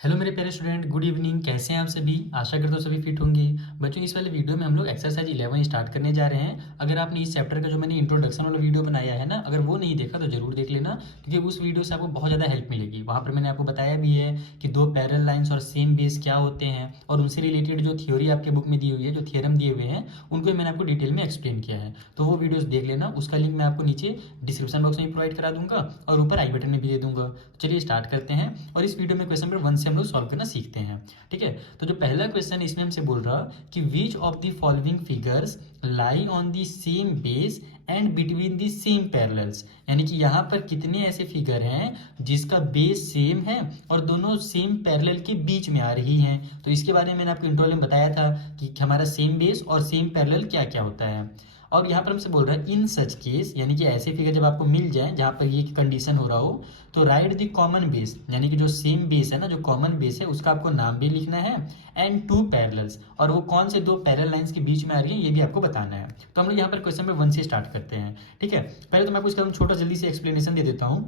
Hello मेरे प्यारे student, good evening. कैसे हैं आप सभी? आशा करता हूँ सभी फिट होंगे। बच्चों, इस वाले वीडियो में हम लोग एक्सरसाइज 11 स्टार्ट करने जा रहे हैं। अगर आपने इस चैप्टर का जो मैंने इंट्रोडक्शन वाला वीडियो बनाया है ना, अगर वो नहीं देखा तो जरूर देख लेना, क्योंकि उस वीडियो से आपको बहुत ज़्यादा हेल्प मिलेगी। वहाँ पर मैंने आपको बताया भी है कि दो पैरेलल लाइन्स और सेम बेस क्या होते हैं, और उनसे रिलेटेड जो थ्योरी आपके बुक में दी हुई है, जो थियरम दिए हुए हैं, उनको मैंने आपको डिटेल में एक्सप्लेन किया है। तो वो वीडियोस देख लेना। उसका लिंक मैं आपको नीचे डिस्क्रिप्शन बॉक्स में प्रोवाइड करा दूंगा और ऊपर आई बटन में भी दे दूंगा। चलिए स्टार्ट करते हैं, और इस वीडियो में क्वेश्चन नंबर 1 से हम लोग सॉल्व करना सीखते हैं। ठीक है, तो जो पहला क्वेश्चन इसमें हमसे बोल रहा कि which of the following figures lie on the same base and between the same parallels, यानी कि यहाँ पर कितने ऐसे फिगर हैं जिसका बेस सेम है और दोनों सेम पैरेलल के बीच में आ रही हैं। तो इसके बारे में मैंने आपको इंट्रो में बताया था कि हमारा सेम बेस और सेम पैरेलल क्या क्या होता है। और यहाँ पर हमसे बोल रहा है इन सच केस, यानी कि ऐसे फिगर जब आपको मिल जाए जहाँ पर ये कंडीशन हो रहा हो, तो राइट द कॉमन बेस, यानी कि जो सेम बेस है ना, जो कॉमन बेस है उसका आपको नाम भी लिखना है, एंड टू पैरेलल्स, और वो कौन से दो पैरेलल लाइंस के बीच में आ रही है ये भी आपको बताना है। तो हम लोग यहाँ पर क्वेश्चन नंबर 1 से स्टार्ट करते हैं। ठीक है, पहले तो मैं आपको इसका छोटा जल्दी से एक्सप्लेनेशन दे देता हूँ,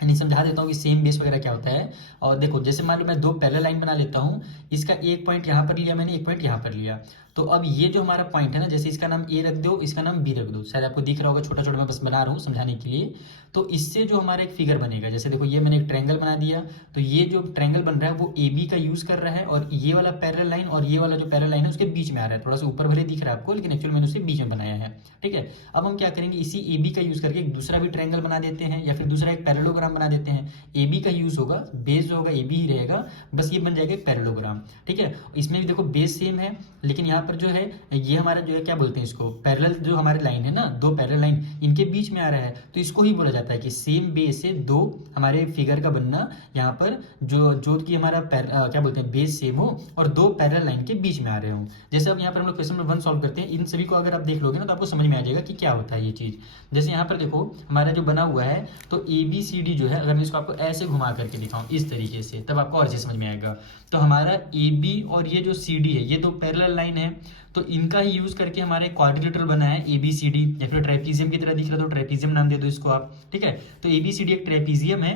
यानी समझा देता हूँ कि सेम बेस वगैरह क्या होता है। और देखो, जैसे मान लो मैं दो पैरेलल लाइन बना लेता हूँ, इसका एक पॉइंट यहाँ पर लिया मैंने, एक पॉइंट यहाँ पर लिया। तो अब ये जो हमारा पॉइंट है ना, जैसे इसका नाम ए रख दो, इसका नाम बी रख दो, शायद आपको दिख रहा होगा, छोटा छोटा मैं बस बना रहा हूँ समझाने के लिए। तो इससे जो हमारा एक फिगर बनेगा, जैसे देखो ये मैंने एक ट्रायंगल बना दिया, तो ये जो ट्रायंगल बन रहा है वो ए बी का यूज कर रहा है, और ये वाला पैरेलल लाइन और ये वाला जो पैरेलल लाइन है उसके बीच में आ रहा है। थोड़ा सा ऊपर भले दिख रहा है आपको, लेकिन एक्चुअल मैंने उसके बीच में बनाया है। ठीक है, अब हम क्या करेंगे, इसी ए बी का यूज करके एक दूसरा भी ट्रायंगल बना देते हैं, या फिर दूसरा एक पैरेललोग्राम बना देते हैं। ए बी का यूज होगा, बेस जो होगा ए बी ही रहेगा, बस ये बन जाएगा एक पैरेललोग्राम। ठीक है, इसमें भी देखो बेस सेम है, लेकिन यहाँ पर जो है ये हमारा जो है क्या बोलते हैं इसको, पैरेलल जो हमारे लाइन है ना, दो पैरेलल लाइन इनके बीच में आ रहा है, तो इसको ही बोला जाता है कि सेम बेस से दो हमारे फिगर का बनना, यहाँ पर जो कि हमारा क्या बोलते हैं, बेस सेम हो और दो पैरेलल लाइन के बीच में आ रहे हो। जैसे अब यहाँ पर हम लोग क्वेश्चन नंबर 1 सॉल्व करते हैं। इन सभी को अगर आप देख लोगे ना तो आपको समझ में आ जाएगा कि क्या होता है ये चीज़। जैसे यहाँ पर देखो हमारा जो बना हुआ है, तो ए बी सी डी जो है, अगर मैं इसको आपको ऐसे घुमा करके दिखाऊं इस तरीके से, तब आपको और अच्छे समझ में आएगा। तो हमारा ए बी और ये जो सी डी है, ये दो पैरेलल लाइन है, तो इनका ही यूज करके हमारा एक क्वाड्रिलेटरल बना है ए बी सी डी, या फिर ट्रेपीजियम की तरह दिख रहा है तो ट्रेपीजियम नाम दे दो इसको आप। ठीक है, तो ए बी सी डी एक ट्रेपीजियम है,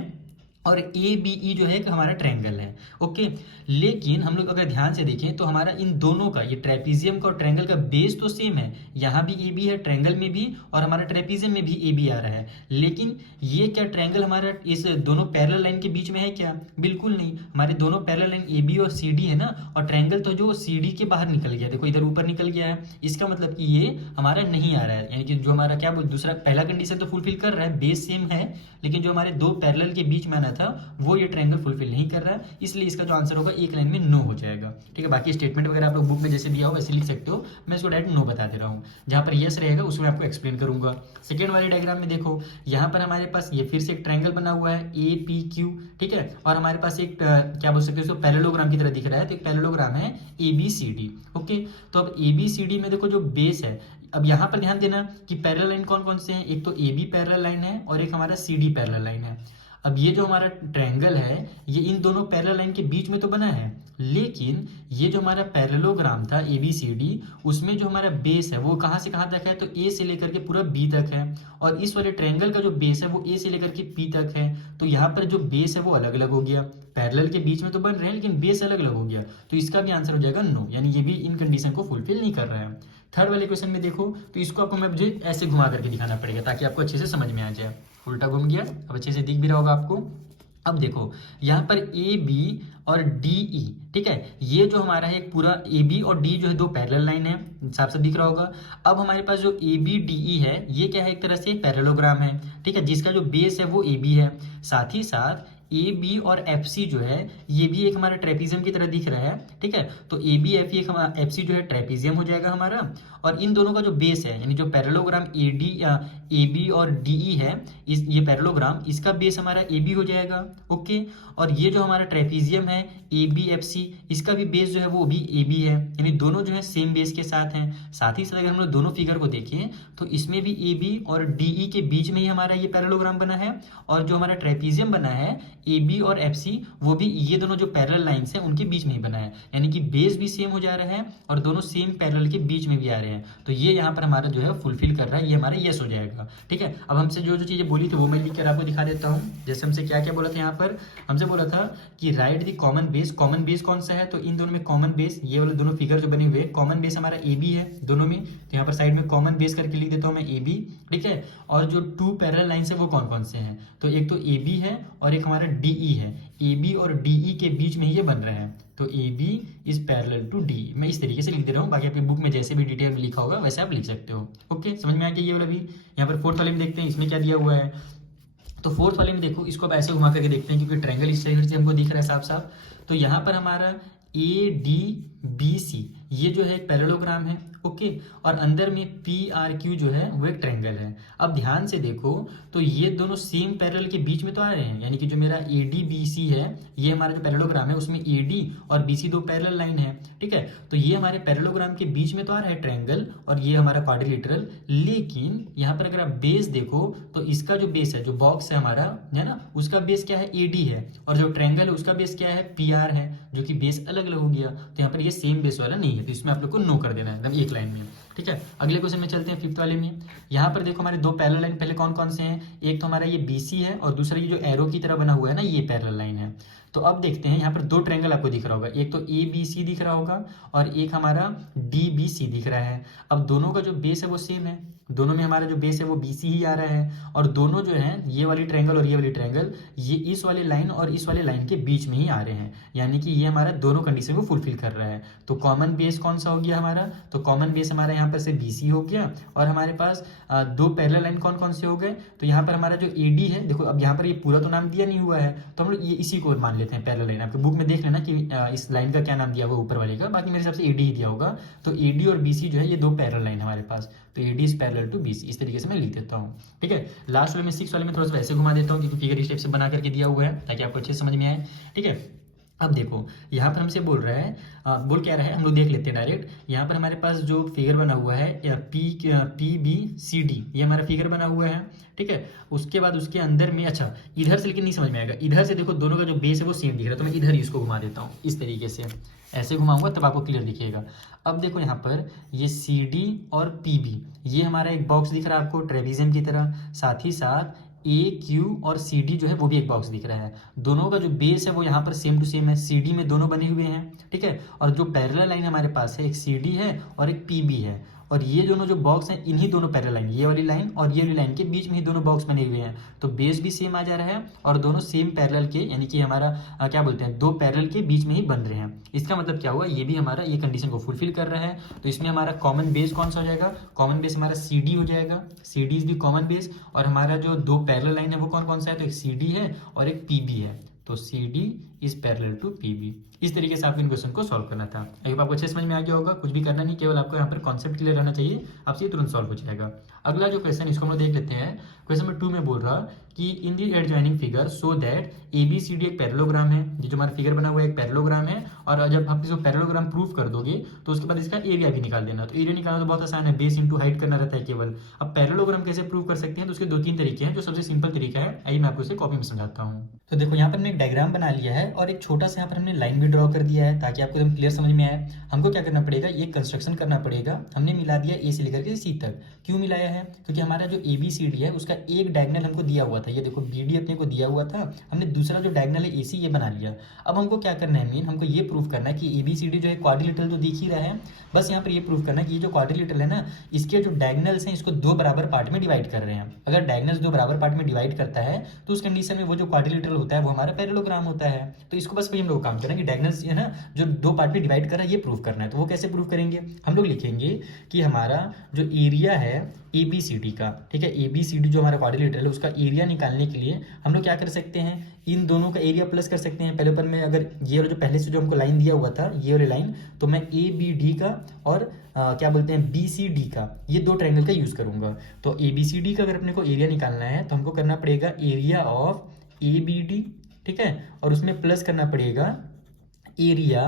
और ए बी ई जो है एक हमारा ट्रायंगल है। ओके, लेकिन हम लोग अगर ध्यान से देखें तो हमारा इन दोनों का, ये ट्रेपीजियम का और ट्रायंगल का बेस तो सेम है, यहाँ भी ए बी है ट्रायंगल में भी, और हमारा ट्रेपीजियम में भी ए बी आ रहा है। लेकिन ये क्या ट्रायंगल हमारा इस दोनों पैरेलल लाइन के बीच में है क्या? बिल्कुल नहीं। हमारे दोनों पैरेलल लाइन ए बी और सी डी है ना, और ट्रायंगल तो जो सी डी के बाहर निकल गया, देखो इधर ऊपर निकल गया है, इसका मतलब कि ये हमारा नहीं आ रहा है। यानी कि जो हमारा क्या बोल, दूसरा पहला कंडीशन तो फुलफिल कर रहा है, बेस सेम है, लेकिन जो हमारे दो पैरेलल के बीच में आना था वो ये ट्रायंगल फुलफिल नहीं कर रहा है, इसलिए इसका जो आंसर होगा एक लाइन में नो हो जाएगा। ठीक है, बाकी स्टेटमेंट वगैरह आप लोग बुक में जैसे दिया हो वैसे लिख सकते हो, मैं इसको डायरेक्ट नो बता दे रहा हूँ। जहाँ पर यस रहेगा उसमें आपको एक्सप्लेन करूंगा। सेकेंड वाले डायग्राम में देखो, यहाँ पर हमारे पास ये फिर से एक ट्रायंगल बना हुआ है ए पी क्यू। ठीक है, और हमारे पास एक क्या बोल सकते हो, उसको पैरेललोग्राम की तरह दिख रहा है, तो एक पैरेललोग्राम है A B C D. Okay, तो अब ए बी सी डी में देखो जो बेस है, अब यहाँ पर ध्यान देना कि पैरेलल लाइन कौन कौन से हैं, एक तो ए बी पैरेलल लाइन है और एक हमारा सी डी पैरेलल लाइन है। अब ये जो हमारा ट्रायंगल है ये इन दोनों पैरेलल लाइन के बीच में तो बना है, लेकिन ये जो हमारा पैरेललोग्राम था ए बी सी डी, उसमें जो हमारा बेस है वो कहाँ से कहाँ तक है, तो ए से लेकर के पूरा बी तक है, और इस वाले ट्रायंगल का जो बेस है वो ए से लेकर के पी तक है। तो यहाँ पर जो बेस है वो अलग अलग हो गया, पैरेलल के बीच में तो बन रहे हैं लेकिन बेस अलग अलग हो गया, तो इसका भी आंसर हो जाएगा नो, यानी ये भी इन कंडीशन को फुलफिल नहीं कर रहा है। थर्ड वाले क्वेश्चन में देखो, तो इसको आपको मुझे ऐसे घुमा करके दिखाना पड़ेगा ताकि आपको अच्छे से समझ में आ जाए। उल्टा घूम गया, अब अच्छे से दिख भी रहा होगा आपको। अब देखो यहाँ पर ए बी और डी ई, ठीक है, ये जो हमारा है एक पूरा ए बी और डी जो है दो पैरेलल लाइन है, साफ साफ दिख रहा होगा। अब हमारे पास जो ए बी डी ई है ये क्या है, एक तरह से पैरेललोग्राम है। ठीक है, जिसका जो बेस है वो ए बी है, साथ ही साथ ए बी और एफ सी जो है ये भी एक हमारा ट्रेपीजियम की तरह दिख रहा है। ठीक है, तो ए बी एफ एक एफ सी जो है ट्रेपीजियम हो जाएगा हमारा, और इन दोनों का जो बेस है यानी जो parallelogram A D A B और डी ई है, इस ये पैरेललोग्राम इसका बेस हमारा ए बी हो जाएगा। ओके, और ये जो हमारा ट्रेपीजियम है ए बी एफ सी, इसका भी बेस जो है वो भी ए बी है, यानी दोनों जो है सेम बेस के साथ हैं। साथ ही साथ अगर हम लोग दोनों फिगर को देखें तो इसमें भी ए बी और डी ई के बीच में ही हमारा ये पैरेललोग्राम बना है, और जो हमारा ट्रेपीजियम बना है ए बी और एफ सी वो भी ये दोनों जो पैरेलल लाइंस हैं उनके बीच में ही बना है, यानी कि बेस भी सेम हो जा रहा है और दोनों सेम पैरेलल के बीच में भी आ रहे हैं। तो ये यहाँ पर हमारा जो है फुलफिल कर रहा है, ये हमारा यस हो जाएगा। ठीक है, अब हमसे जो जो चीज़ें बोली थी वो मैं लिख कर आपको दिखा देता हूँ। जैसे हमसे क्या क्या बोला था यहाँ पर, हमसे बोला था कि right the common base. Common base कौन सा है, तो इन दोनों में कॉमन बेस, ये वाले दोनों फिगर जो बने हुए हैं, कॉमन बेस हमारा ए बी है दोनों में। तो यहाँ पर साइड में कॉमन बेस करके लिख देता हूँ मैं ए बी। ठीक है, और जो टू पैरेलल लाइंस है वो कौन कौन से हैं, तो एक तो ए बी है और एक हमारा डी ई है। ए बी और डी ई के बीच में ये बन रहे हैं, तो A B is parallel to D. मैं इस तरीके से लिख दे रहा हूँ, बाकी आपकी बुक में जैसे भी डिटेल में लिखा होगा वैसे आप लिख सकते हो। ओके, समझ में आ गया ये वाला भी। यहाँ पर फोर्थ वाले में देखते हैं इसमें क्या दिया हुआ है। तो फोर्थ वाले में देखो, इसको अब ऐसे घुमा करके देखते हैं क्योंकि ट्रायंगल इस साइड से हमको दिख रहा है साफ साफ। तो यहाँ पर हमारा ए डी बी सी ये जो है एक पैरेललोग्राम है। ओके, और अंदर में पी आर क्यू जो है वो एक ट्रायंगल है। अब ध्यान से देखो, तो ये दोनों सेम पैरेलल के बीच में तो आ रहे हैं, यानी कि जो मेरा ए डी बी सी है, ये हमारा जो पैरेललोग्राम है उसमें ए डी और बी सी दो पैरेलल लाइन है। ठीक है, तो ये हमारे पैरेललोग्राम के बीच में तो आ रहा है ट्रायंगल और ये हमारा क्वाड्रिलेटरल। लेकिन यहाँ पर अगर आप बेस देखो तो इसका जो बेस है, जो बॉक्स है हमारा, है ना, उसका बेस क्या है, ए डी है, और जो ट्रायंगल है उसका बेस क्या है, पी आर है, जो कि बेस अलग अलग हो गया। तो यहाँ पर ये सेम बेस वाला नहीं है, तो इसमें आप लोग को नो कर देना है एकदम एक लाइन में। ठीक है, अगले क्वेश्चन में चलते हैं फिफ्थ वाले में। यहाँ पर देखो हमारे दो पैरेलल लाइन पहले कौन कौन से हैं, एक तो हमारा ये BC है और दूसरा ये जो एरो की तरह बना हुआ है ना, ये पैरेलल लाइन है। तो अब देखते हैं, यहाँ पर दो ट्रायंगल आपको दिख रहा होगा, एक तो ABC दिख रहा होगा और एक हमारा DBC दिख रहा है। अब दोनों का जो बेस है वो सेम है, दोनों में हमारा जो बेस है वो BC ही आ रहा है, और दोनों जो है ये वाली ट्रायंगल और ये वाली ट्रायंगल ये इस वाले लाइन और इस वाले लाइन के बीच में ही आ रहे हैं, यानी कि ये हमारा दोनों कंडीशन को फुलफिल कर रहा है। तो कॉमन बेस कौन सा हो गया हमारा, तो कॉमन बेस हमारा यहाँ पर से BC हो गया, और हमारे पास दो पैरेलल लाइन कौन कौन से हो गए, तो यहाँ पर हमारा जो AD है, देखो अब यहाँ पर ये पूरा तो नाम दिया नहीं हुआ है, तो हम लोग ये इसी को मान लेते हैं पैरेलल लाइन। आपके बुक में देख लेना कि इस लाइन का क्या नाम दिया हुआ ऊपर वाले का, बाकी मेरे हिसाब से AD ही दिया होगा। तो AD और BC जो है ये दो पैरेलल लाइन हमारे पास, तो AD is parallel to BC, इस तरीके से मैं लिख देता हूँ। ठीक है, लास्ट वाले में सिक्स वाले में थोड़ा सा वैसे घुमा देता हूँ क्योंकि फिगर इस टाइप से बना करके दिया हुआ है ताकि आपको अच्छे से समझ में आए। ठीक है, अब देखो यहाँ पर हमसे बोल रहा है, बोल क्या रहा है, हम लोग देख लेते हैं डायरेक्ट। यहाँ पर हमारे पास जो फिगर बना हुआ है PBCD, ये हमारा फिगर बना हुआ है। ठीक है, उसके बाद उसके अंदर में, अच्छा इधर से लेकिन नहीं समझ में आएगा, इधर से देखो दोनों का जो बेस है वो सेम दिख रहा है, तो मैं इधर ही इसको घुमा देता हूँ, इस तरीके से ऐसे घुमाऊंगा तब आपको क्लियर दिखेगा। अब देखो यहाँ पर ये CD और PB, ये हमारा एक बॉक्स दिख रहा है आपको ट्रेपेजियम की तरह, साथ ही साथ AQ और CD जो है वो भी एक बॉक्स दिख रहा है। दोनों का जो बेस है वो यहाँ पर सेम टू सेम है, CD में दोनों बने हुए हैं। ठीक है, और जो पैरेलल लाइन हमारे पास है, एक CD है और एक PB है, और ये दोनों जो बॉक्स हैं इन्हीं दोनों पैरेलल लाइन, ये वाली लाइन और ये वाली लाइन के बीच में ही दोनों बॉक्स बने हुए हैं, तो बेस भी सेम आ जा रहा है और दोनों सेम पैरेलल के, यानी कि हमारा क्या बोलते हैं, दो पैरेलल के बीच में ही बन रहे हैं। इसका मतलब क्या हुआ, ये भी हमारा ये कंडीशन को फुलफिल कर रहा है। तो इसमें हमारा कॉमन बेस कौन सा हो जाएगा, कॉमन बेस हमारा CD हो जाएगा, CD is the common base, और हमारा जो दो पैरेलल लाइन है वो कौन कौन सा है, तो एक CD है और एक PB है, तो CD is parallel to PB। इस तरीके से आपको इन क्वेश्चन को सॉल्व करना था। आई होप आपको अच्छे समझ में आ गया होगा, कुछ भी करना नहीं, केवल आपको यहाँ पर कॉन्सेप्ट क्लियर रहना चाहिए, आपसे ये तुरंत सॉल्व हो जाएगा। अगला जो क्वेश्चन इसको हम लोग देख लेते हैं। क्वेश्चन नंबर 2 में बोल रहा कि in the adjoining figure so that ABCD एक पैरेललोग्राम है, ये जो हमारा फिगर बना हुआ है एक पैरेललोग्राम है, और जब आप इसको पैरेललोग्राम प्रूफ कर दोगे तो उसके बाद इसका एरिया भी निकाल देना। तो एरिया निकालना तो बहुत आसान है, बेस इंटू हाइट करना रहता है केवल। अब पैरेललोग्राम कैसे प्रूव कर सकते हैं, तो उसके दो तीन तरीके हैं, जो सबसे सिंपल तरीका है आइए मैं आपको इसे कॉपी में समझाता हूँ। तो देखो यहाँ पर हमने एक डायग्राम बना लिया है और एक छोटा सा यहाँ पर हमने लाइन भी ड्रॉ कर दिया है ताकि आपको एकदम क्लियर समझ में आए। हमको क्या करना पड़ेगा, ये कंस्ट्रक्शन करना पड़ेगा। हमने मिला दिया A से लेकर के C तक। क्यों मिलाया है, क्योंकि हमारा जो ABCD है उसका एक डायगोनल हमको दिया हुआ था, ये देखो BD अपने को दिया हुआ था, हमने दूसरा जो डायगोनल है AC ये बना लिया। अब हमको क्या करना है, मेन हमको ये प्रूफ करना है कि ABCD जो है क्वाड्रिलेटरल तो दिख ही रहा है, बस यहाँ पर ये प्रूफ करना है कि ये जो क्वाड्रिलेटरल है ना, इसके जो डायगोनल्स हैं इसको दो बराबर पार्ट में डिवाइड कर रहे हैं। अगर डायगोनल्स दो बराबर पार्ट में डिवाइड करता है तो उस कंडीशन में वो जो क्वाड्रिलेटरल होता है वो हमारा पैरेललोग्राम होता है। तो इसको बस वही हम लोग काम करेंगे, डायगोनल्स है ना जो दो पार्ट में डिवाइड कर रहा है ये प्रूफ करना है। तो वो कैसे प्रूफ करेंगे, हम लोग लिखेंगे कि हमारा जो एरिया है ABCD का, ठीक है, ABCD जो हमारा क्वाड्रिलेटरल है उसका एरिया निकालने के लिए हम लोग क्या कर सकते हैं, इन दोनों का एरिया प्लस कर सकते हैं। पहले ऊपर में अगर ये वाला जो पहले से जो हमको लाइन दिया हुआ था ये वाली लाइन, तो मैं ABD का और क्या बोलते हैं BCD का, ये दो ट्रायंगल का यूज करूंगा। तो ABCD का अगर अपने को एरिया निकालना है तो हमको करना पड़ेगा एरिया ऑफ ABD, ठीक है, और उसमें प्लस करना पड़ेगा एरिया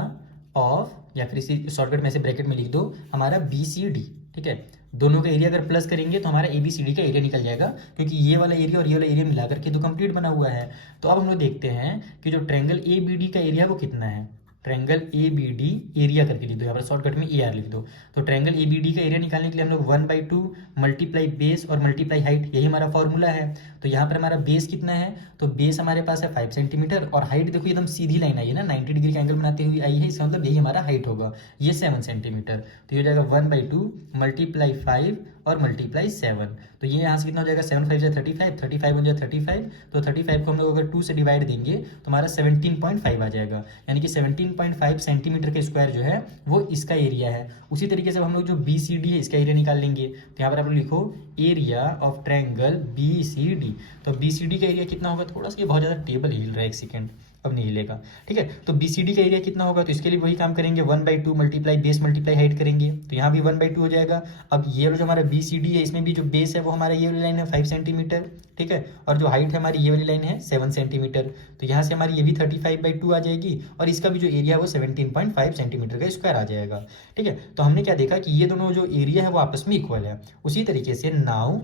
ऑफ, या फिर इसी शॉर्टकट में से ब्रैकेट में लिख दो हमारा BCD, ठीक है। दोनों का एरिया अगर प्लस करेंगे तो हमारा ABCD का एरिया निकल जाएगा, क्योंकि ये वाला एरिया और ये वाला एरिया मिला करके तो कंप्लीट बना हुआ है। तो अब हम लोग देखते हैं कि जो ट्रायंगल ABD का एरिया वो कितना है। ट्रायंगल ABD एरिया करके लिख दो, यहाँ पर शॉर्टकट में AR लिख दो। तो ट्रायंगल ABD का एरिया निकालने के लिए हम लोग 1/2 मल्टीप्लाई बेस और मल्टीप्लाई हाइट, यही हमारा फॉर्मूला है। तो यहाँ पर हमारा बेस कितना है, तो बेस हमारे पास है 5 सेंटीमीटर, और हाइट देखो एकदम सीधी लाइन आई है ना, 90 डिग्री का एंगल बनाते हुए आई है, इसका मतलब यही हमारा हाइट होगा, ये 7 सेंटीमीटर। तो ये हो जाएगा 1/2 मल्टीप्लाई 5 और मल्टीप्लाई 7। तो ये यहाँ से कितना हो जाएगा, 7 5 से 35, 35 हो जाए 35। तो 35 को हम लोग अगर 2 से डिवाइड देंगे तो हमारा 17.5 आ जाएगा, यानी कि 17.5 सेंटीमीटर के स्क्वायर जो है वो इसका एरिया है। उसी तरीके से हम लोग जो BCD है इसका एरिया निकाल लेंगे। तो यहाँ पर आप लोग लिखो एरिया ऑफ ट्रायंगल BCD। तो BCD का एरिया कितना होगा, थोड़ा सा ये बहुत ज़्यादा टेबल हिल रहा है, एक सेकेंड, अब नहीं हिलेगा, ठीक है। तो BCD का एरिया कितना होगा, तो इसके लिए वही काम करेंगे, 1/2 मल्टीप्लाई बेस मल्टीप्लाई हाइट करेंगे। तो यहाँ भी 1/2 हो जाएगा। अब ये जो हमारा BCD है इसमें भी जो बेस है वो हमारा ये वाली लाइन है 5 सेंटीमीटर, ठीक है, और जो हाइट है हमारी ये वाली लाइन है 7 सेंटीमीटर। तो यहाँ से हमारी ये भी 35/2 आ जाएगी, और इसका भी जो एरिया है वो 17.5 सेंटीमीटर का स्क्वायर आ जाएगा, ठीक है। तो हमने क्या देखा कि ये दोनों जो एरिया है वो आपस में इक्वल है। उसी तरीके से नाउ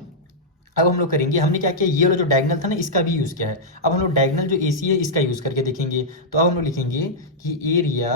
अब हम लोग करेंगे, हमने क्या किया, ये वाला जो डायगोनल था ना इसका भी यूज़ किया है। अब हम लोग डायगोनल जो AC है इसका यूज़ करके देखेंगे। तो अब हम लोग लिखेंगे कि एरिया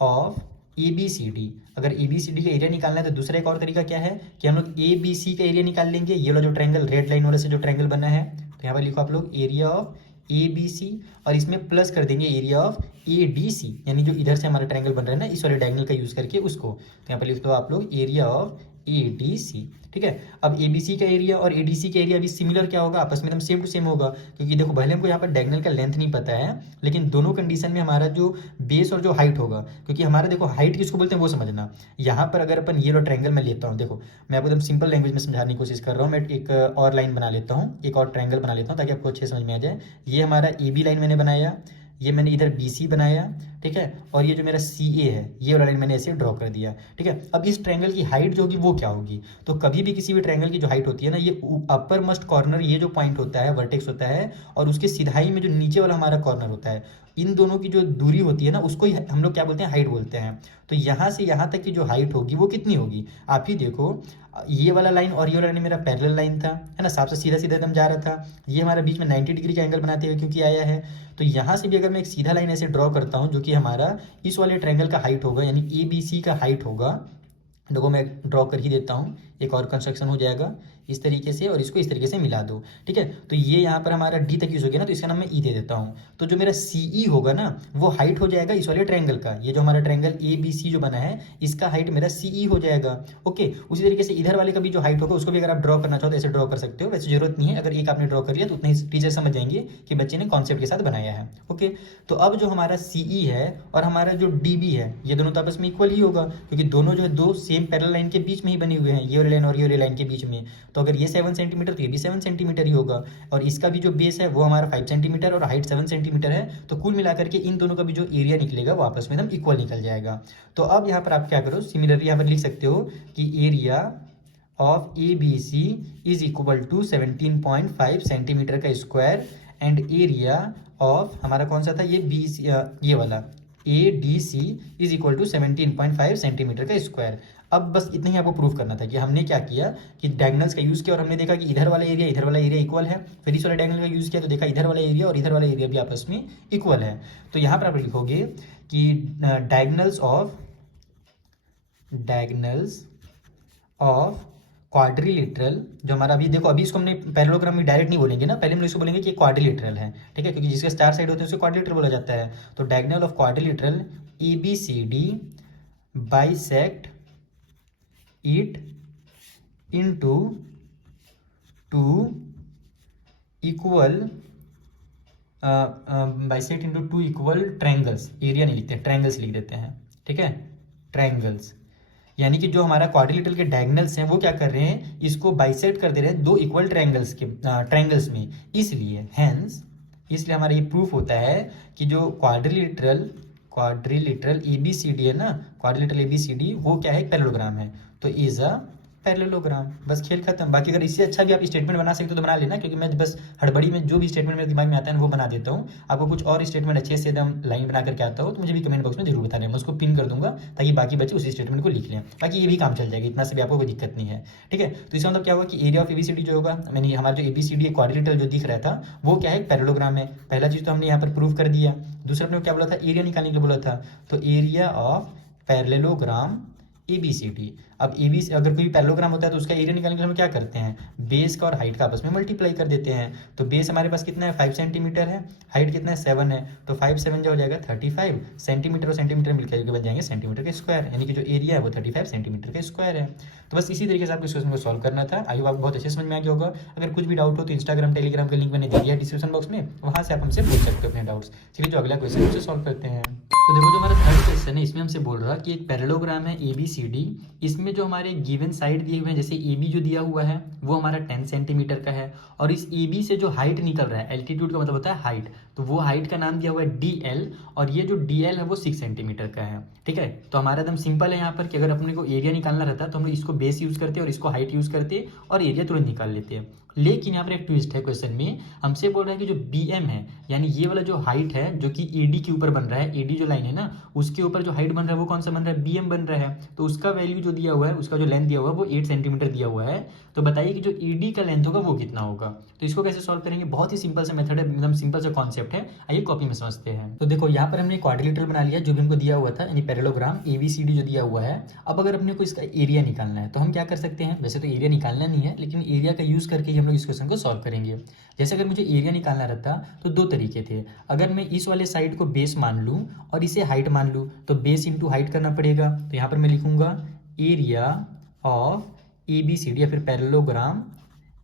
ऑफ ABCD, अगर ABCD का एरिया निकालना है तो दूसरा एक और तरीका क्या है कि हम लोग ABC का एरिया निकाल लेंगे। ये वाला जो ट्रायंगल रेड लाइन वाले से जो ट्रायंगल बना है, तो यहाँ पर लिखो आप लोग एरिया ऑफ ABC, और इसमें प्लस कर देंगे एरिया ऑफ ADC, यानी जो इधर से हमारा ट्रायंगल बन रहा है ना इस वाले डायगोनल का यूज़ करके उसको। तो यहाँ पर लिख दो आप लोग एरिया ऑफ ADC, ठीक है। अब ABC का एरिया और ADC का एरिया भी सिमिलर क्या होगा, आपस में एकदम सेम टू सेम होगा, क्योंकि देखो भले हमको यहाँ पर डायगोनल का लेंथ नहीं पता है, लेकिन दोनों कंडीशन में हमारा जो बेस और जो हाइट होगा, क्योंकि हमारा देखो हाइट किसको बोलते हैं वो समझना। यहाँ पर अगर अपन ये लो ट्रायंगल में लेता हूँ, देखो मैं आपको एकदम सिंपल लैंग्वेज में समझाने की कोशिश कर रहा हूँ। मैं एक और लाइन बना लेता हूँ, एक और ट्रायंगल बना लेता हूँ ताकि आपको अच्छे समझ में आ जाए। ये हमारा AB लाइन मैंने बनाया, ये मैंने इधर BC बनाया, ठीक है, और ये जो मेरा CA है ये वाला लाइन मैंने ऐसे ड्रॉ कर दिया, ठीक है। अब इस ट्रायंगल की हाइट जो होगी वो क्या होगी, तो कभी भी किसी भी ट्रायंगल की जो हाइट होती है ना, ये अपर मोस्ट कॉर्नर, ये जो पॉइंट होता है वर्टेक्स होता है, और उसके सिधाई में जो नीचे वाला हमारा कॉर्नर होता है, इन दोनों की जो दूरी होती है ना उसको ही हम लोग क्या बोलते हैं, हाइट बोलते हैं। तो यहाँ से यहाँ तक की जो हाइट होगी वो कितनी होगी, आप ही देखो, ये वाला लाइन और ये वाला लाइन मेरा पैरेलल लाइन था, है ना, साफ से सीधा सीधा एकदम जा रहा था। ये हमारा बीच में 90 डिग्री का एंगल बनाते हुए क्योंकि आया है। तो यहाँ से भी अगर मैं एक सीधा लाइन ऐसे ड्रॉ करता हूँ जो कि हमारा इस वाले ट्रायंगल का हाइट होगा, यानी ABC का हाइट होगा, देखो मैं ड्रॉ कर ही देता हूँ, एक और कंस्ट्रक्शन हो जाएगा इस तरीके से, और इसको इस तरीके से मिला दो, ठीक है। तो ये यहाँ पर हमारा D तक यूज हो गया ना, तो इसका नाम मैं E दे देता हूँ। तो जो मेरा CE होगा ना वो हाइट हो जाएगा इस वाले ट्रायंगल का, ये जो हमारा ट्रायंगल ABC जो बना है इसका हाइट मेरा CE हो जाएगा, ओके। उसी तरीके से इधर वाले का भी जो हाइट होगा उसको भी अगर आप ड्रॉ करना चाहो तो ऐसे ड्रॉ कर सकते हो, वैसे जरूरत नहीं है, अगर एक आपने ड्रॉ कर लिया तो उतना ही टीचर समझ जाएंगे कि बच्चे ने कॉन्सेप्ट के साथ बनाया है, ओके। तो अब जो हमारा CE है और हमारा जो DB है ये दोनों तो आपस में इक्वल ही होगा, क्योंकि दोनों जो है दो सेम पैरेलल लाइन के बीच में ही बने हुए हैं, ये वाली लाइन और ये वाली लाइन के बीच में। तो अगर ये 7 सेंटीमीटर तो ये भी 7 सेंटीमीटर ही होगा, और इसका भी जो बेस है वो हमारा 5 सेंटीमीटर और हाइट 7 सेंटीमीटर है। तो कुल मिलाकर के इन दोनों का भी जो एरिया निकलेगा वो आपस में एकदम इक्वल निकल जाएगा। तो अब यहाँ पर आप क्या करो, सिमिलरली यहाँ पर लिख सकते हो कि area of ABC is equal to 17.5 centimetre का स्क्वायर, एंड एरिया ऑफ हमारा कौन सा था, ये BC, ये वाला ADC is equal to 17.5 centimetre का स्क्वायर। अब बस इतना ही आपको प्रूफ करना था कि हमने क्या किया कि डायगोनल्स का यूज़ किया, और हमने देखा कि इधर वाला एरिया इक्वल है। फिर इस वाले डायगोनल का यूज़ किया तो देखा इधर वाला एरिया और इधर वाला एरिया भी आपस में इक्वल है। तो यहाँ पर आप लिखोगे कि डायगोनल्स ऑफ क्वाड्रिलेटरल, जो हमारा अभी देखो, अभी इसको हमने पैरेललोग्राम में डायरेक्ट नहीं बोलेंगे ना, पहले हम इसको बोलेंगे कि क्वाड्रिलेटरल है, ठीक है, क्योंकि जिसके स्टार साइड होते हैं उसको क्वाड्रिलेटरल बोला जाता है। तो diagonal of quadrilateral ABCD bisect it into 2 equal bisect into 2 equal triangles, area नहीं लिखते, ट्रायंगल्स लिख देते हैं, ठीक है, ट्रायंगल्स। यानी कि जो हमारा क्वाड्रिलेटरल के डायगोनल्स हैं वो क्या कर रहे हैं, इसको बाइसेक्ट कर दे रहे हैं दो इक्वल ट्रायंगल्स में, इसलिए हमारा ये प्रूफ होता है कि जो क्वाड्रिलेटरल ABCD है ना, क्वाड्रिलेटरल ABCD वो क्या है, एक पैरेललोग्राम है। तो इज अ पैरेललोग्राम। बस खेल खत्म। बाकी अगर इससे अच्छा भी आप स्टेटमेंट बना सकते हो तो बना लेना, क्योंकि मैं बस हड़बड़ी में जो भी स्टेटमेंट मेरे दिमाग में आता है वो बना देता हूँ। आपको कुछ और स्टेटमेंट अच्छे से एकदम लाइन बना करके आता हो तो मुझे भी कमेंट बॉक्स में जरूर बताना, मैं उसको पिन कर दूंगा ताकि बाकी बच्चे उसी स्टेटमेंट को लिख लें। बाकी ये भी काम चल जाएगा, इतना से भी आपको कोई दिक्कत नहीं है। ठीक है, तो इसका मतलब क्या होगा कि एरिया ऑफ एबीसीडी जो होगा, मैंने हमारा जो एबीसीडी क्वाड्रिलेटरल जो दिख रहा था वो क्या है, पैरेललोग्राम है। पहला चीज तो हमने यहाँ पर प्रूव कर दिया। दूसरा अपने क्या बोला था, एरिया निकालने के लिए बोला था, तो एरिया ऑफ पैरेललोग्राम एबीसीडी। अब एबी अगर कोई पैरेललोग्राम होता है तो उसका एरिया निकालने के लिए हम क्या करते हैं, बेस का और हाइट का आपस में मल्टीप्लाई कर देते हैं। तो बेस हमारे पास कितना है, 5 सेंटीमीटर है, हाइट कितना है, 7 है, तो 5 7 जो हो जाएगा 35 सेंटीमीटर, और सेंटीमीटर मिलकर बन जाएंगे सेंटीमीटर के स्क्वायर, यानी कि जो एरिया है वो 35 सेंटीमीटर के स्क्वायर है। तो बस इसी तरीके से आपको इस क्वेश्चन को सॉल्व करना था। आई होप आपको बहुत अच्छे समझ में आ गया होगा। अगर कुछ भी डाउट हो तो इंस्टाग्राम टेलीग्राम का लिंक मैंने दे दिया है डिस्क्रिप्शन बॉक्स में, वहाँ से आप हमसे पूछ सकते हो अपने डाउट्स। चलिए जो अगला क्वेश्चन उसे सॉल्व करते हैं। तो देखो जो हमारा थर्ड क्वेश्चन है इसमें हमसे बोल रहा कि एक पैरेललोग्राम है ABCD, इसमें जो हमारे गिवन साइड दिए हुए हैं, जैसे AB जो दिया हुआ है वो हमारा 10 सेंटीमीटर का है, और इस AB से जो हाइट निकल रहा है, एल्टीट्यूड का मतलब होता है हाइट, तो वो हाइट का नाम दिया हुआ है DL, और ये जो DL है वो 6 सेंटीमीटर का है। ठीक है, तो हमारा एकदम सिंपल है यहाँ पर कि अगर अपने को एरिया निकालना रहता है तो हम लोग इसको बेस यूज करते हैं और इसको हाइट यूज करते हैं और एरिया तुरंत निकाल लेते हैं। लेकिन यहाँ पर एक ट्विस्ट है क्वेश्चन में, हमसे बोल रहा है कि जो BM है, यानी ये वाला जो हाइट है जो कि AD के ऊपर बन रहा है, AD जो लाइन है ना उसके ऊपर जो हाइट बन रहा है वो कौन सा बन रहा है, BM बन रहा है। तो उसका वैल्यू जो दिया हुआ है, उसका जो लेंथ दिया हुआ है वो 8 सेंटीमीटर दिया हुआ है। तो बताइए कि जो AD का लेंथ होगा वो कितना होगा। तो इसको कैसे सॉल्व करेंगे, बहुत ही सिंपल सा मेथड है, एकदम सिंपल सा कॉन्सेप्ट है, आइए कॉपी में समझते हैं। तो देखो यहाँ पर हमने क्वाड्रिलेटरल बना लिया जो भी हमको दिया हुआ था, यानी पैरेललोग्राम ABCD जो दिया हुआ है। अब अगर अपने को इसका एरिया निकालना है तो हम क्या कर सकते हैं, वैसे तो एरिया निकालना नहीं है लेकिन एरिया का यूज करके ही हम लोग इस क्वेश्चन को सॉल्व करेंगे। जैसे अगर मुझे एरिया निकालना रहता तो दो तरीके थे। अगर मैं इस वाले साइड को बेस मान लूँ और इसे हाइट मान लूँ तो बेस इंटू हाइट करना पड़ेगा। तो यहाँ पर मैं लिखूंगा एरिया ऑफ ABCD या फिर पैरेललोग्राम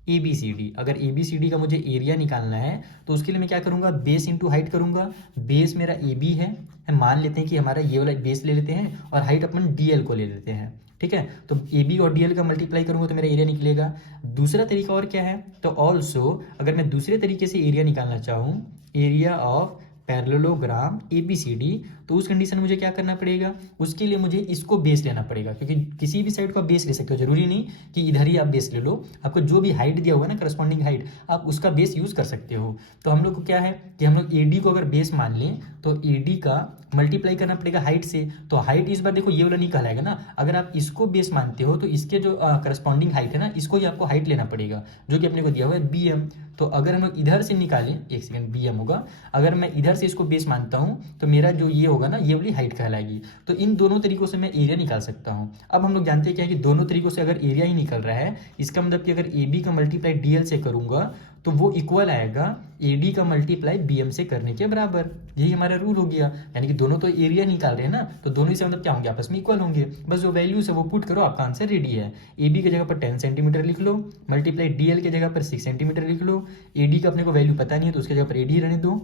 ABCD। अगर ABCD का मुझे एरिया निकालना है तो उसके लिए मैं क्या करूंगा, बेस इंटू हाइट करूंगा। बेस मेरा AB है, मान लेते हैं कि हमारा ये वाला बेस ले लेते हैं और हाइट अपन DL को ले लेते हैं। ठीक है, तो AB और DL का मल्टीप्लाई करूंगा तो मेरा एरिया निकलेगा। दूसरा तरीका और क्या है, तो ऑल्सो अगर मैं दूसरे तरीके से एरिया निकालना चाहूँ, एरिया ऑफ पैरेललोग्राम ABCD, तो उस कंडीशन में मुझे क्या करना पड़ेगा, उसके लिए मुझे इसको बेस लेना पड़ेगा, क्योंकि किसी भी साइड को आप बेस ले सकते हो, जरूरी नहीं कि इधर ही आप बेस ले लो। आपको जो भी हाइट दिया हुआ है ना, करस्पॉन्डिंग हाइट, आप उसका बेस यूज कर सकते हो। तो हम लोग को क्या है कि हम लोग AD को अगर बेस मान लें तो AD का मल्टीप्लाई करना पड़ेगा हाइट से। तो हाइट इस बार देखो ये वाला नहीं कहलाएगा ना, अगर आप इसको बेस मानते हो तो इसके जो करस्पॉन्डिंग हाइट है ना, इसको ही आपको हाइट लेना पड़ेगा जो कि अपने को दिया हुआ है BM। तो अगर हम लोग इधर से निकालें, एक सेकंड, BM होगा, अगर मैं इधर से इसको बेस मानता हूँ तो मेरा जो ये होगा ना, ये वाली हाइट कहलाएगी। तो इन दोनों तरीकों से मैं एरिया निकाल सकता हूँ। अब हम लोग जानते हैं क्या है कि दोनों तरीकों से अगर एरिया ही निकल रहा है, इसका मतलब कि अगर AB का मल्टीप्लाई DL से करूंगा तो वो इक्वल आएगा AD का मल्टीप्लाई BM से करने के बराबर। यही हमारा रूल हो गया, यानी कि दोनों तो एरिया निकाल रहे हैं ना, तो दोनों से मतलब क्या होंगे, आपस में इक्वल होंगे। बस जो वैल्यूज है वो पुट करो, आपका आंसर रेडी है। AB की जगह पर 10 सेंटीमीटर लिख लो, मल्टीप्लाई DL की जगह पर 6 सेंटीमीटर लिख लो। AD का अपने को वैल्यू पता नहीं है तो उसकी जगह पर AD रहने दो।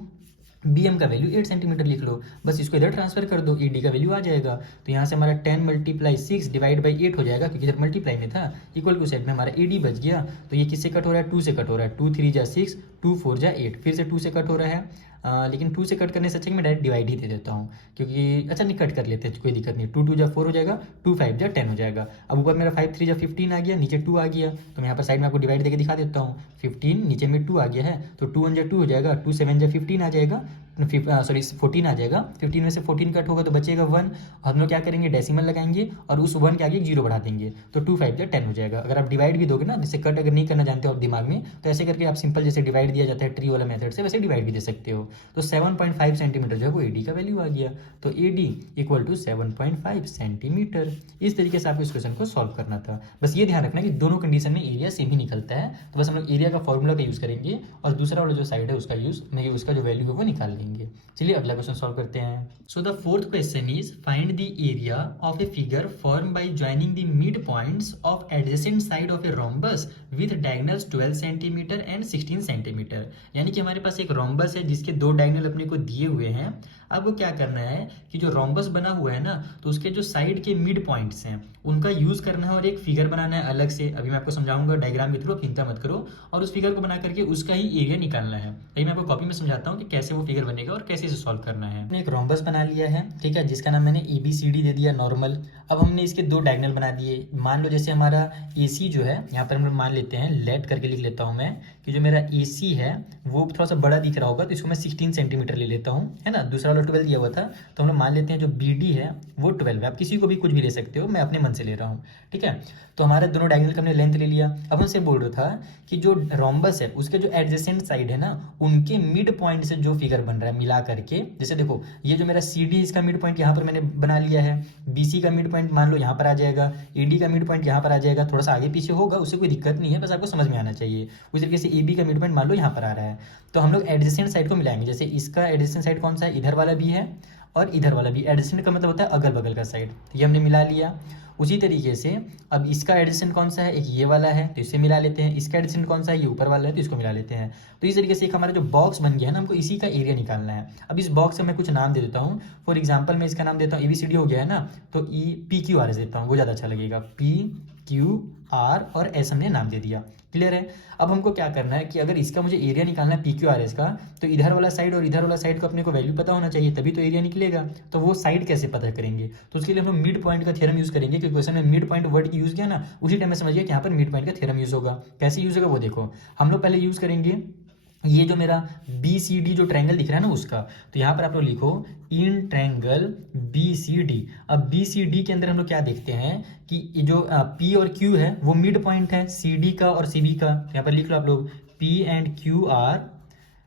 BM का वैल्यू 8 सेंटीमीटर लिख लो, बस इसको इधर ट्रांसफर कर दो, AD का वैल्यू आ जाएगा। तो यहाँ से हमारा 10 मल्टीप्लाई 6 डिवाइड बाई 8 हो जाएगा, क्योंकि इधर मल्टीप्लाई में था, इक्वल टू साइड में हमारा AD बच गया। तो ये किससे कट हो रहा है, 2 से कट हो रहा है, 2 3 जा 6, 2 4 जा 8, फिर से 2 से कट हो रहा है। लेकिन 2 से कट करने से अच्छा कि मैं डायरेक्ट डिवाइड ही दे देता हूँ, क्योंकि अच्छा नहीं, कट कर लेते हैं, कोई दिक्कत नहीं। 2 2 जा 4 हो जाएगा, 2 5 जा 10 हो जाएगा। अब ऊपर मेरा 5 3 जा 15 आ गया, नीचे 2 आ गया, तो मैं यहाँ पर साइड में आपको डिवाइड देके दिखा देता हूँ। 15 नीचे में 2 आ गया है, तो 2 1 जा 2 हो जाएगा, 2 7 जा 15 आ जाएगा, 14 आ जाएगा। 15 में से 14 कट होगा तो बचेगा 1। हम लोग क्या करेंगे, डेसिमल लगाएंगे और उस 1 के आगे 0 बढ़ा देंगे, तो 2 5 जा 10 हो जाएगा। अगर आप डिवाइड भी दोगे ना, जैसे कट अगर नहीं करना जानते हो आप दिमाग में, तो ऐसे करके आप सिंपल जैसे डिवाइड दिया जाता है ट्री वाला मेथड से, वैसे डिवाइड भी दे सकते हो। तो 7.5 सेंटीमीटर जो है वो AD का वैल्यू आ गया। तो AD इक्वल टू 7.5 सेंटीमीटर। इस तरीके से आपको इस क्वेश्चन को सॉल्व करना था। बस ये ध्यान रखना कि दोनों कंडीशन में एरिया सेम ही निकलता है, तो बस हम लोग एरिया का फॉर्मूला का यूज करेंगे और दूसरा वाला जो साइड है उसका यूज नहीं, उसका जो वैल्यू है वो निकाल लेंगे। चलिए अगला क्वेश्चन सॉल्व करते हैं। So the fourth question is find the area of a figure form by joining the mid points of adjacent side of a rhombus with diagonals 12 centimetre and 16 centimetre. यानी कि हमारे पास एक रोम्बस है जिसके दो diagonal अपने को दिए हुए हैं। अब वो क्या करना है कि जो रोम्बस बना हुआ है ना, तो उसके जो साइड के मिड पॉइंट्स हैं उनका यूज़ करना है और एक फिगर बनाना है अलग से। अभी मैं आपको समझाऊंगा डायग्राम के थ्रू, चिंता मत करो। और उस फिगर को बना करके उसका ही एरिया निकालना है। यही मैं आपको कॉपी में समझाता हूँ कि कैसे वो फिगर बनेगा और कैसे इसे सॉल्व करना है। हमने एक रोम्बस बना लिया है, ठीक है, जिसका नाम मैंने ABCD दे दिया नॉर्मल। अब हमने इसके दो डायगोनल बना दिए। मान लो जैसे हमारा AC जो है, यहाँ पर हम लोग मान लेते हैं, लेट करके लिख लेता हूँ मैं, कि जो मेरा AC है वो थोड़ा सा बड़ा दिख रहा होगा, तो इसको मैं 16 सेंटीमीटर ले लेता हूँ, है ना। दूसरा वाला 12 दिया हुआ था, तो हम लोग मान लेते हैं जो BD है वो 12 है। आप किसी को भी कुछ भी ले सकते हो, मैं अपने मन से ले रहा हूँ, ठीक है। तो हमारे दोनों डायगोनल का हमने लेंथ ले लिया। अब हमसे बोल रहा था कि जो रोम्बस है उसके जो एडजेसेंट साइड है ना, उनके मिड पॉइंट से जो फिगर बन रहा है मिला करके, जैसे देखो ये जो मेरा CD, इसका मिड पॉइंट यहाँ पर मैंने बना लिया है, BC का मिड पॉइंट मान लो यहाँ पर आ जाएगा, AD का मिड पॉइंट यहाँ पर आ जाएगा, थोड़ा सा आगे पीछे होगा, उससे कोई दिक्कत नहीं है, बस आपको समझ में आना चाहिए। उसी तरीके से AB का मिड पॉइंट मान लो यहाँ पर आ रहा है, तो हम लोग एडजेसेंट साइड को मिलाएंगे। जैसे इसका एडजेसेंट साइड कौन सा है, इधर वाला भी है और इधर वाला भी। एडजेसेंट का मतलब होता है अगल बगल का साइड, तो ये हमने मिला लिया। उसी तरीके से अब इसका एडिशन कौन सा है, एक ये वाला है, तो इसे मिला लेते हैं। इसका एडिशन कौन सा है, ये ऊपर वाला है, तो इसको मिला लेते हैं। तो इस तरीके से एक हमारा जो बॉक्स बन गया है ना, हमको इसी का एरिया निकालना है। अब इस बॉक्स से मैं कुछ नाम दे देता हूँ। फॉर एग्जाम्पल मैं इसका नाम देता हूँ ABCD हो गया है ना, तो PQR देता हूँ, वो ज़्यादा अच्छा लगेगा। PQR और S हमने नाम दे दिया। क्लियर है। अब हमको क्या करना है कि अगर इसका मुझे एरिया निकालना है PQRS का, तो इधर वाला साइड और इधर वाला साइड को अपने को वैल्यू पता होना चाहिए, तभी तो एरिया निकलेगा। तो वो साइड कैसे पता करेंगे, तो उसके लिए हम लोग मिड पॉइंट का थ्योरम यूज़ करेंगे, क्योंकि क्वेश्चन में मिड पॉइंट वर्ड की यूज़ किया ना, उसी टाइम में समझिए कि यहाँ पर मिड पॉइंट का थ्योरम यूज़ होगा। कैसे यूज़ होगा वो देखो। हम लोग पहले यूज़ करेंगे ये जो मेरा BCD जो ट्रायंगल दिख रहा है ना उसका, तो यहाँ पर आप लोग लिखो इन ट्रायंगल BCD। अब BCD के अंदर हम लोग क्या देखते हैं कि जो P और Q है वो मिड पॉइंट है CD का और CB का। यहाँ पर लिख लो आप लोग P एंड Q आर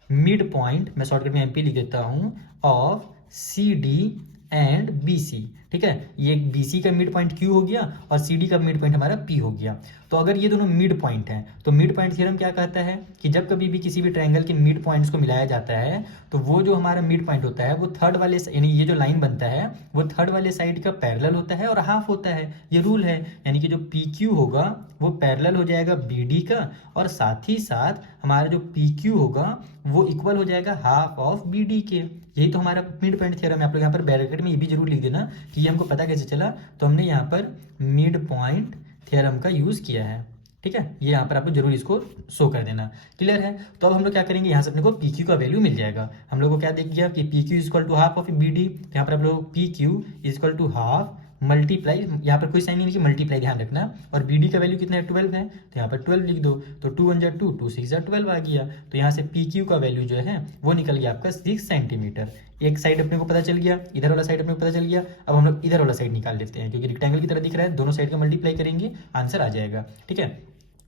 मिड पॉइंट, मैं शॉर्टकट में MP लिख देता हूँ, ऑफ CD एंड BC। ठीक है, ये BC का मिड पॉइंट Q हो गया और CD का मिड पॉइंट हमारा P हो गया। तो अगर ये दोनों मिड पॉइंट हैं, तो मिड पॉइंट थ्योरम क्या कहता है कि जब कभी भी किसी भी ट्रायंगल के मिड पॉइंट्स को मिलाया जाता है, तो वो जो हमारा मिड पॉइंट होता है वो थर्ड वाले, यानी ये जो लाइन बनता है वो थर्ड वाले साइड का पैरेलल होता है और हाफ होता है। ये रूल है, यानी कि जो PQ होगा वो पैरेलल हो जाएगा BD का, और साथ ही साथ हमारा जो PQ होगा वो इक्वल हो जाएगा हाफ ऑफ BD के। यही तो हमारा मिड पॉइंट थ्योरम है। आप लोग यहाँ पर ब्रैकेट में ये भी जरूर लिख देना कि ये हमको पता कैसे चला, तो हमने यहाँ पर मिड पॉइंट थ्योरम का यूज़ किया है। ठीक है, ये यहाँ पर आपको जरूर इसको शो कर देना। क्लियर है। तो अब हम लोग क्या करेंगे, यहाँ से अपने को PQ का वैल्यू मिल जाएगा। हम लोग को क्या दिख गया कि PQ is equal to half of BD। तो यहाँ पर आप लोग PQ is equal to half multiply, यहाँ पर कोई साइन नहीं लिखिए, मल्टीप्लाई ध्यान रखना। और BD का वैल्यू कितना है, 12 है, तो यहाँ पर 12 लिख दो। तो 2 1 जा 2, 2 6 जा 12 आ गया। तो यहाँ से PQ का वैल्यू जो है वो निकल गया आपका 6 सेंटीमीटर। एक साइड अपने को पता चल गया, इधर वाला साइड अपने को पता चल गया। अब हम लोग इधर वाला साइड निकाल लेते हैं, क्योंकि रेक्टेंगल की तरह दिख रहा है, दोनों साइड का मल्टीप्लाई करेंगे आंसर आ जाएगा। ठीक है,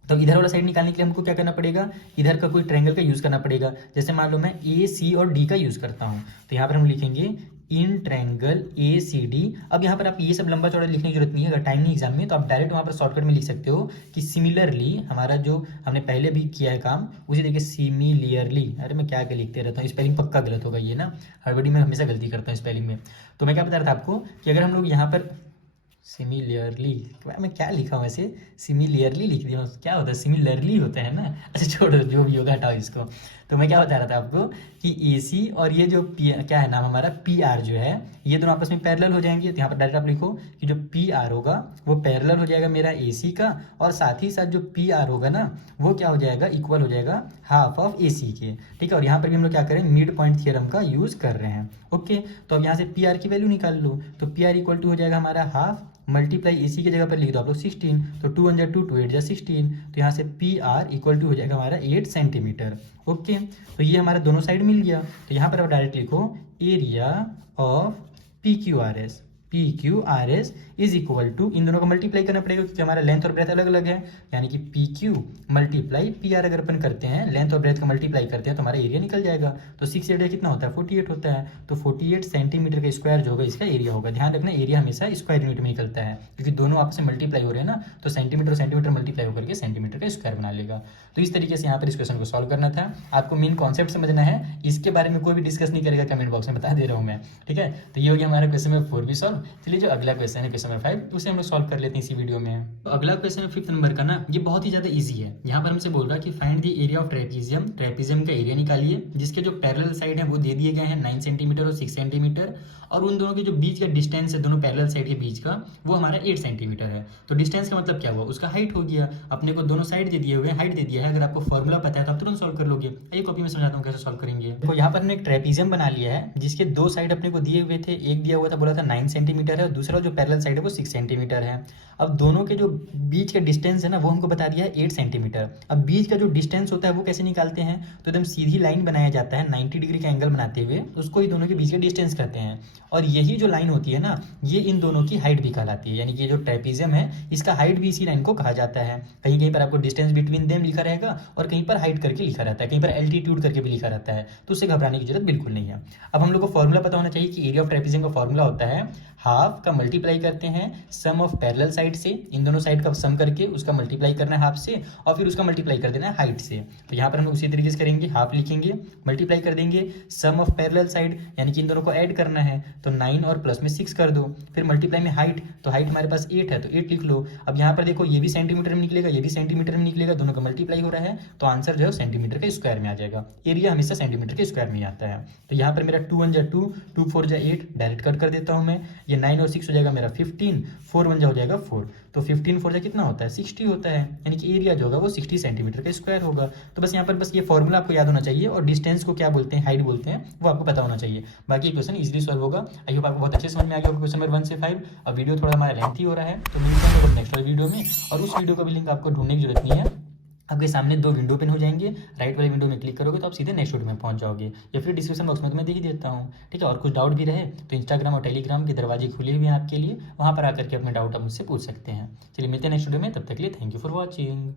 तो इधर वाला साइड निकालने के लिए हमको क्या करना पड़ेगा, इधर का कोई ट्रायंगल का यूज़ करना पड़ेगा। जैसे मान लो मैं AC और D का यूज़ करता हूँ, तो यहाँ पर हम लिखेंगे इन ट्रायंगल ACD। अब यहाँ पर आप ये सब लंबा चौड़ा लिखने की जरूरत नहीं है, अगर टाइम नहीं एग्जाम में, तो आप डायरेक्ट वहाँ पर शॉर्टकट में लिख सकते हो कि सिमिलरली, हमारा जो हमने पहले भी किया है काम उसी तरीके सिमिलरली। अरे मैं क्या क्या लिखते रहता हूँ, स्पेलिंग पक्का गलत होगा ये ना, हड़बड़ी में हमेशा गलती करता हूँ स्पेलिंग में। तो मैं क्या बता रहा था आपको कि अगर हम लोग यहाँ पर सिमिलरली, मैं क्या लिखा हूँ ऐसे, सिमिलरली लिख दिया, क्या होता है, सिमिलरली होता है ना। अच्छा छोड़ो, जो भी होगा हटाओ इसको। तो मैं क्या बता रहा था आपको कि AC और ये जो क्या है नाम हमारा PR जो है, ये दोनों आपस में पैरेलल हो जाएंगे। तो यहाँ पर डायरेक्ट आप लिखो कि जो PR होगा वो पैरेलल हो जाएगा मेरा AC का, और साथ ही साथ जो PR होगा ना वो क्या हो जाएगा, इक्वल हो जाएगा हाफ ऑफ AC के। ठीक है, और यहाँ पर भी हम लोग क्या करें, मिड पॉइंट थ्योरम का यूज़ कर रहे हैं। ओके, तो अब यहाँ से PR की वैल्यू निकाल लो। तो PR इक्वल टू हो जाएगा हमारा हाफ मल्टीप्लाई AC की जगह पर लिख दो आप लोग 16, तो 2 1 जा 2, 2 8 जा 16। तो यहाँ से PR इक्वल टू हो जाएगा हमारा 8 सेंटीमीटर। ओके, तो ये हमारा दोनों साइड मिल गया। तो यहाँ पर आप डायरेक्ट लिखो area of PQRS। PQRS is equal to, इन दोनों को मल्टीप्लाई करना पड़ेगा क्योंकि हमारा लेंथ और ब्रेथ अलग अलग है, यानी कि PQ मल्टीप्लाई PR अगर अपन करते हैं, लेंथ और ब्रेथ का मल्टीप्लाई करते हैं, तो हमारा एरिया निकल जाएगा। तो 6 एरिया कितना होता है, 48 होता है। तो 48 सेंटीमीटर का स्क्वायर जो होगा इसका एरिया होगा। ध्यान रखना, एरिया हमेशा स्क्वायर यूनिट में निकलता है, क्योंकि दोनों आपस में मल्टीप्लाई हो रहे हैं ना, तो सेंटीमीटर सेंटीमीटर मल्टीप्लाई होकर के सेंटीमीटर का स्क्वायर बना लेगा। तो इस तरीके से यहाँ पर इस क्वेश्चन को सॉल्व करना था। आपको मेन कॉन्सेप्ट समझना है, इसके बारे में कोई भी डिस्कस नहीं करेगा, कमेंट बॉक्स में बता दे रहा हूँ मैं। ठीक है, तो ये हो गया हमारा क्वेश्चन नंबर 4 भी सॉल्व। अब चलिए जो अगला क्वेश्चन है क्वेश्चन नंबर 5 उसे हम लोग सॉल्व कर लेते हैं इसी वीडियो में। तो अगला क्वेश्चन है 5th नंबर का ना, ये बहुत ही ज़्यादा ईजी है। यहाँ पर हमसे बोल रहा है कि find the area of trapezium, trapezium का एरिया निकालिए जिसके जो पैरेलल साइड है वो दे दिए गए हैं 9 सेंटीमीटर और 6 सेंटीमीटर, और उन दोनों के जो बीच का डिस्टेंस है दोनों पैरेलल साइड के बीच का वो हमारा 8 सेंटीमीटर है। तो डिस्टेंस का मतलब क्या हुआ, उसका हाइट हो गया। अपने को दोनों साइड दे दिए हुए हैं, हाइट दे दिया है। अगर आपको फॉर्मूला पता है तो आप तुरंत सॉल्व कर लोगे। आइए कॉपी में समझाता हूँ कैसे सॉल्व करेंगे। तो यहाँ पर हमने एक ट्रेपीजियम बना लिया है जिसके दो साइड अपने को दिए हुए थे। एक दिया हुआ था, बोला था 9 सेंटीमीटर है, और दूसरा जो पैरेलल साइड है वो 6 सेंटीमीटर है। अब दोनों के जो बीच का डिस्टेंस है ना वो हमको बता दिया है 8 सेंटीमीटर। अब बीच का जो डिस्टेंस होता है वो कैसे निकालते हैं, तो एकदम सीधी लाइन बनाया जाता है 90 डिग्री का एंगल बनाते हुए, उसको ही दोनों के बीच का डिस्टेंस कहते हैं। और यही जो लाइन होती है ना ये इन दोनों की हाइट भी कहलाती है, यानी कि ये जो ट्रेपीजियम है इसका हाइट भी इसी लाइन को कहा जाता है। कहीं कहीं पर आपको डिस्टेंस बिटवीन देम लिखा रहेगा और कहीं पर हाइट करके लिखा रहता है, कहीं पर एल्टीट्यूड करके भी लिखा रहता है, तो उससे घबराने की जरूरत बिल्कुल नहीं है। अब हम लोग को फॉर्मूला पता होना चाहिए कि एरिया ऑफ ट्रेपीजियम का फॉर्मूला होता है हाफ का मल्टीप्लाई करते हैं सम ऑफ पैरेलल साइड से, इन दोनों साइड का सम करके उसका मल्टीप्लाई करना है हाफ से, और फिर उसका मल्टीप्लाई कर देना है हाइट से। तो यहाँ पर हम उसी तरीके से करेंगे, हाफ लिखेंगे, मल्टीप्लाई कर देंगे सम ऑफ पैरेलल साइड, यानी कि इन दोनों को ऐड करना है, तो 9 और प्लस में 6 कर दो, फिर मल्टीप्लाई में हाइट, तो हाइट हमारे पास 8 है तो 8 लिख लो। अब यहाँ पर देखो ये भी सेंटीमीटर में निकलेगा, ये भी सेंटीमीटर में निकलेगा, दोनों का मल्टीप्लाई हो रहा है, तो आंसर जो है सेंटीमीटर के स्क्वायर में आ जाएगा। एरिया हमेशा सेंटीमीटर के स्क्वायर में आता है। तो यहाँ पर मेरा 2 1 जा 2, 2 4 जा 8, डायरेक्ट कट कर देता हूँ मैं। ये 9 और 6 हो जाएगा मेरा 15, 4 1 जा हो जाएगा 4, तो 15 4 जा कितना होता है 60 होता है, यानी कि एरिया जो होगा वो 60 सेंटीमीटर का स्क्वायर होगा। तो बस यहाँ पर बस ये फॉर्मूला आपको याद होना चाहिए, और डिस्टेंस को क्या बोलते हैं, हाइट बोलते हैं, वो आपको पता होना चाहिए। बाकी क्वेश्चन इजीली सॉल्व होगा। आई होप आपको बहुत अच्छे समझ में आ गया होगा क्वेश्चन नंबर 1 से 5। अब वीडियो थोड़ा हमारा लेंथी हो रहा है तो मिलते हैं लोग नेक्स्ट वाले वीडियो में, और उस वीडियो का भी लिंक आपको ढूंढने की जरूरत नहीं है। आपके सामने 2 विंडो ओपन हो जाएंगे, राइट वाले विंडो में क्लिक करोगे तो आप सीधे नेक्स्ट वीडियो में पहुंच जाओगे, या फिर डिस्क्रिप्शन बॉक्स में तो मैं दे ही देता हूँ। ठीक है, और कुछ डाउट भी रहे तो इंस्टाग्राम और टेलीग्राम के दरवाजे खुले हुए हैं आपके लिए, वहाँ पर आकर के अपने डाउट आप मुझसे पूछ सकते हैं। चलिए मिलते हैं नेक्स्ट वीडियो में, तब तक के लिए थैंक यू फॉर वॉचिंग।